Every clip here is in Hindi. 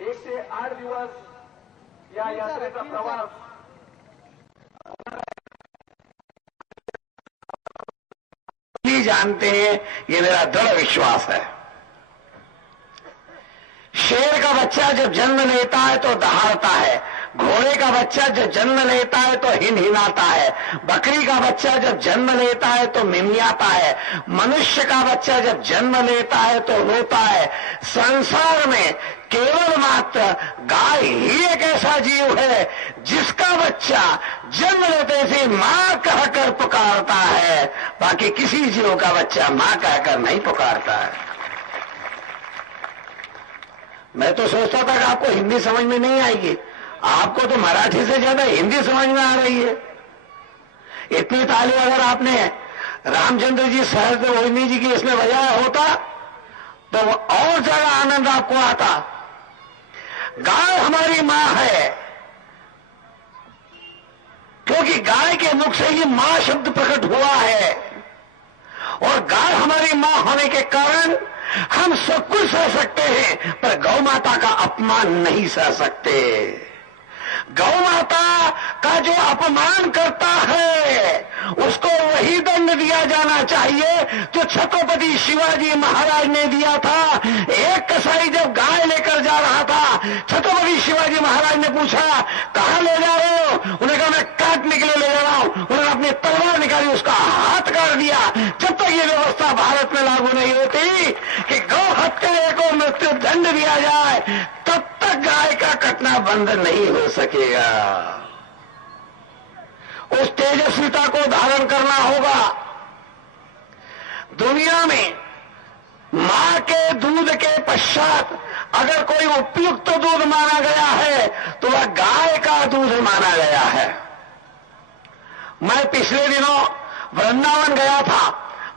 1 ते 8 दिवस या यात्रेचा प्रवास जानते हैं, ये मेरा दृढ़ विश्वास है। शेर का बच्चा जब जन्म लेता है तो दहाड़ता है, घोड़े का बच्चा जब जन्म लेता है तो हिनहिनाता है, बकरी का बच्चा जब जन्म लेता है तो मिमियाता है, मनुष्य का बच्चा जब जन्म लेता है तो रोता है। संसार में केवल मात्र गाय ही एक ऐसा जीव है जिसका बच्चा जन्म लेते से मां कहकर पुकारता है, बाकी किसी जीव का बच्चा मां कहकर नहीं पुकारता है। मैं तो सोचता था कि आपको हिंदी समझ में नहीं आएगी, आपको तो मराठी से ज्यादा हिंदी समझ में आ रही है। इतनी ताली अगर आपने रामचंद्र जी सहज रोहिणी जी की इसमें बजाया होता तो और ज्यादा आनंद आपको आता। गाय हमारी मां है, क्योंकि गाय के मुख से ही मां शब्द प्रकट हुआ है, और गाय हमारी मां होने के कारण हम सब कुछ सह सकते हैं, पर गौ माता का अपमान नहीं सह सकते। गौ माता का जो अपमान करता है उसको वही दंड दिया जाना चाहिए जो छत्रपति शिवाजी महाराज ने दिया था। एक कसाई जब गाय लेकर जा रहा था, छत्रपति शिवाजी महाराज ने पूछा कहां ले जा रहे हो? उन्होंने कहा मैं काटने के लिए ले जा रहा हूं। उन्होंने अपनी तलवार निकाली, उसका हाथ काट दिया। जब तक ये व्यवस्था भारत में लागू नहीं होती कि गौ हत्या को मृत्यु दंड दिया जाए, तब तक गाय का कटना बंद नहीं हो सकेगा। उस तेजस्विता को धारण करना होगा। दुनिया में मां के दूध के पश्चात अगर कोई उपयुक्त दूध माना गया है तो वह गाय का दूध माना गया है। मैं पिछले दिनों वृंदावन गया था।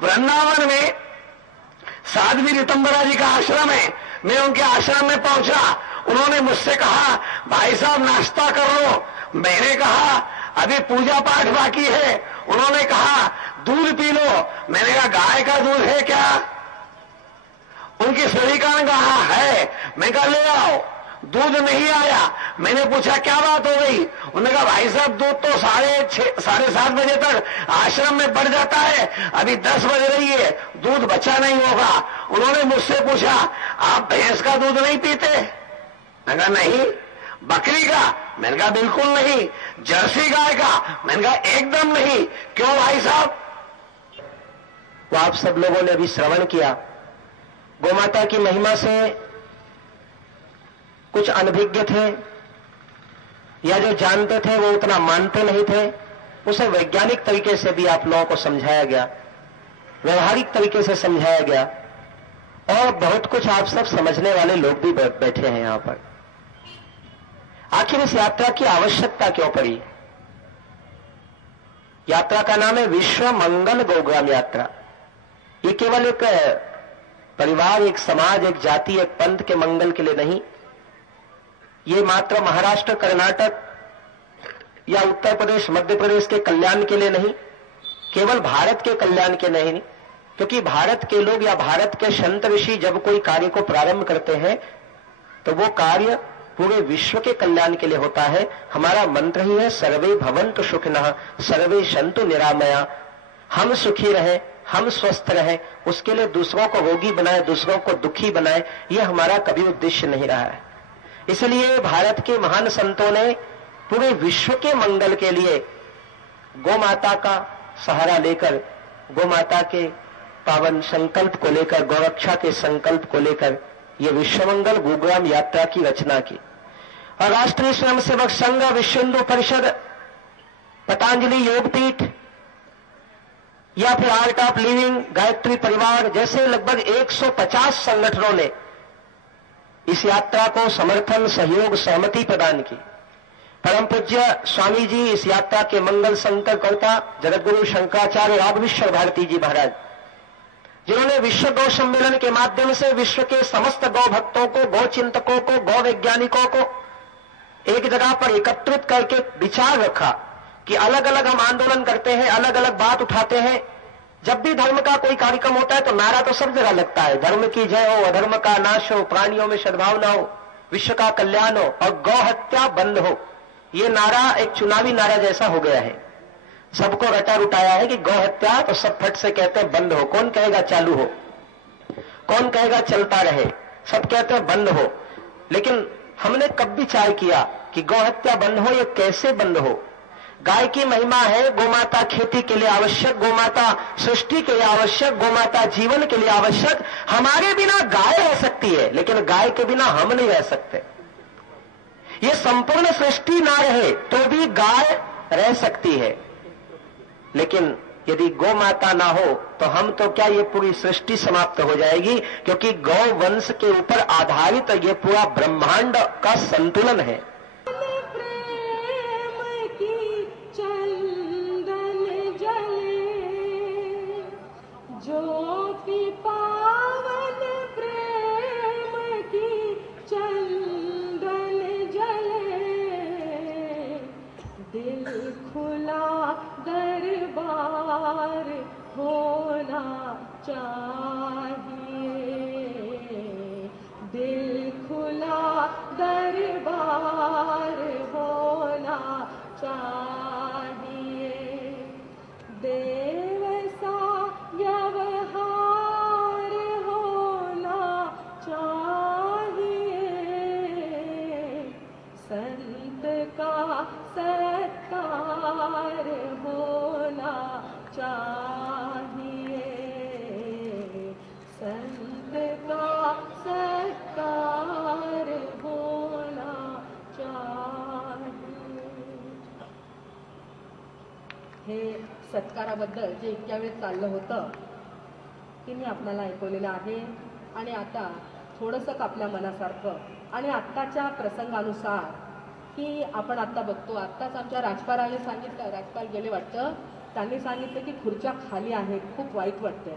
वृंदावन में साध्वी ऋतंबरा जी का आश्रम है। मैं उनके आश्रम में पहुंचा। उन्होंने मुझसे कहा भाई साहब नाश्ता कर लो। मैंने कहा अभी पूजा पाठ बाकी है। उन्होंने कहा दूध पी लो। मैंने कहा गाय का दूध है क्या? उनकी सेविका ने कहा है। मैं कहा ले आओ। दूध नहीं आया। मैंने पूछा क्या बात हो गई? उन्होंने कहा भाई साहब दूध तो 6:30 बजे तक आश्रम में बढ़ जाता है, अभी 10 बज रही है, दूध बचा नहीं होगा। उन्होंने मुझसे पूछा आप भैंस का दूध नहीं पीते? मैंने कहा नहीं। बकरी का? मैंने कहा बिल्कुल नहीं। जर्सी गाय का? मैंने कहा एकदम नहीं। क्यों भाई साहब? वो आप सब लोगों ने अभी श्रवण किया। गोमाता की महिमा से कुछ अनभिज्ञ थे या जो जानते थे वो उतना मानते नहीं थे। उसे वैज्ञानिक तरीके से भी आप लोगों को समझाया गया, व्यवहारिक तरीके से समझाया गया, और बहुत कुछ आप सब समझने वाले लोग भी बैठे हैं यहां पर। आखिर इस यात्रा की आवश्यकता क्यों पड़ी? यात्रा का नाम है विश्व मंगल गौग्राम यात्रा। ये केवल एक परिवार, एक समाज, एक जाति, एक पंथ के मंगल के लिए नहीं, ये मात्र महाराष्ट्र, कर्नाटक या उत्तर प्रदेश, मध्य प्रदेश के कल्याण के लिए नहीं, केवल भारत के कल्याण के नहीं, क्योंकि भारत के लोग या भारत के संत ऋषि जब कोई कार्य को प्रारंभ करते हैं तो वो कार्य पूरे विश्व के कल्याण के लिए होता है। हमारा मंत्र ही है सर्वे भवन्तु सुखिनः सर्वे सन्तु निरामया। हम सुखी रहें, हम स्वस्थ रहें, उसके लिए दूसरों को रोगी बनाए, दूसरों को दुखी बनाए, यह हमारा कभी उद्देश्य नहीं रहा है। इसलिए भारत के महान संतों ने पूरे विश्व के मंगल के लिए गौ माता का सहारा लेकर, गौ माता के पावन संकल्प को लेकर, गौरक्षा के संकल्प को लेकर ये विश्वमंगल गौग्राम यात्रा की रचना की। और राष्ट्रीय स्वयंसेवक संघ, विश्व हिंदू परिषद, पतंजलि योगपीठ या फिर आर्ट ऑफ लिविंग, गायत्री परिवार जैसे लगभग 150 संगठनों ने इस यात्रा को समर्थन, सहयोग, सहमति प्रदान की। परम पूज्य स्वामी जी, इस यात्रा के मंगल संकल्पकर्ता जगतगुरु शंकराचार्य राघवेश्वर भारती जी महाराज, जिन्होंने विश्व गौ सम्मेलन के माध्यम से विश्व के समस्त गौ भक्तों को, गौ चिंतकों को, गौ वैज्ञानिकों को एक जगह पर एकत्रित करके विचार रखा कि अलग अलग हम आंदोलन करते हैं, अलग अलग बात उठाते हैं। जब भी धर्म का कोई कार्यक्रम होता है तो नारा तो सब जगह लगता है, धर्म की जय हो, अधर्म का नाश हो, प्राणियों में सद्भावना हो, विश्व का कल्याण हो और गौ हत्या बंद हो। ये नारा एक चुनावी नारा जैसा हो गया है, सबको रटा रुटाया है कि गौ हत्या, तो सब फट से कहते हैं बंद हो। कौन कहेगा चालू हो, कौन कहेगा चलता रहे, सब कहते हैं बंद हो। लेकिन हमने कब विचार किया कि गौ हत्या बंद हो, ये कैसे बंद हो? गाय की महिमा है, गोमाता खेती के लिए आवश्यक, गोमाता सृष्टि के लिए आवश्यक, गोमाता जीवन के लिए आवश्यक। हमारे बिना गाय रह सकती है, लेकिन गाय के बिना हम नहीं रह सकते। ये संपूर्ण सृष्टि ना रहे तो भी गाय रह सकती है, लेकिन यदि गौ माता ना हो तो हम तो क्या, ये पूरी सृष्टि समाप्त हो जाएगी, क्योंकि गौ वंश के ऊपर आधारित ये पूरा ब्रह्मांड का संतुलन है। दिल खुला दरबार होना चाहिए, दिल खुला दरबार होना चाहिए, देव सा व्यवहार होना चाहिए, संत का सत्कार होना चाहिए, संत का सत्कार होना चाहिए। हे सत्काराबद्दल जे इतक्या वेळ चाललं होतं ते मी आपल्याला ऐकवलेलं आहे, आणि आता थोडंसं आपल्या मनासारखं आणि आत्ताच्या प्रसंगानुसार की आपण आता बघतो, आत्ताच आमच्या राजपालाने सांगितलं, राजपाल गेले वाटतं, त्यांनी सांगितलं की खुर्च्या खाली आहेत, खूप वाईट वाटतंय,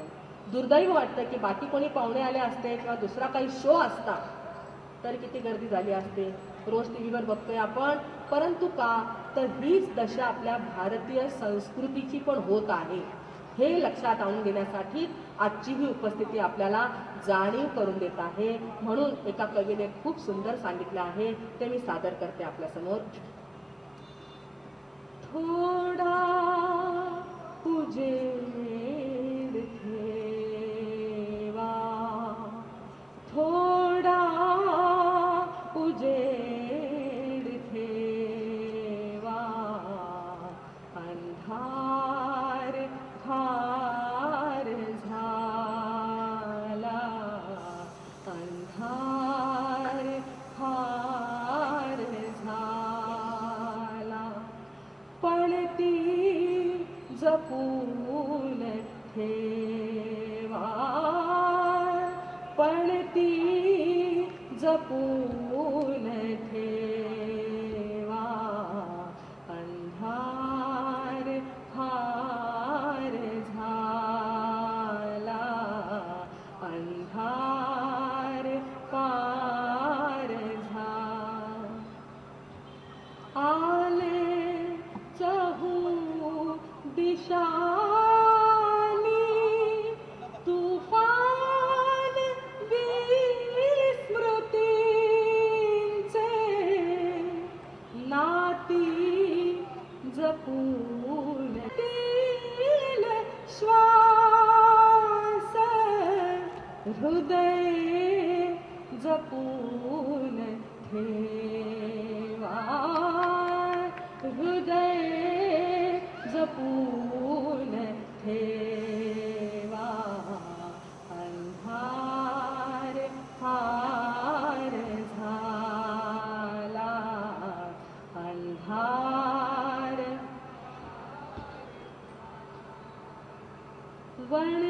दुर्दैव वाटतं की बाकी कोणी पाहुणे आले असते किंवा दुसरा काही शो असता तर किती गर्दी झाली असते, रोज टीव्हीवर बघतोय आपण, परंतु का तर हीच दशा आपल्या भारतीय संस्कृतीची पण होत आहे, हे लक्षात आणून देण्यासाठी आजची ही उपस्थिती आपल्याला जाणीव करून देत आहे। म्हणून एका कवीने खूप सुंदर सांगितलं आहे, ते मी सादर करते आपल्या समोर। थोडा उजेड ठेवा, थोडा उजेड ठेवा, अंधार फार झाला, अंधार फार झाला, पण ती जपून ठेवा, पण ती जपून ठेवा, अंधार फार झाला, अंधार फार झाला, आले चहू दिशानी तुफान विस्मृतींचे, नाती जपून तील श्वास, हृदय जपून ठेवा, हृदय जपून ठेवा, अंधार फार झाला, अंधार वण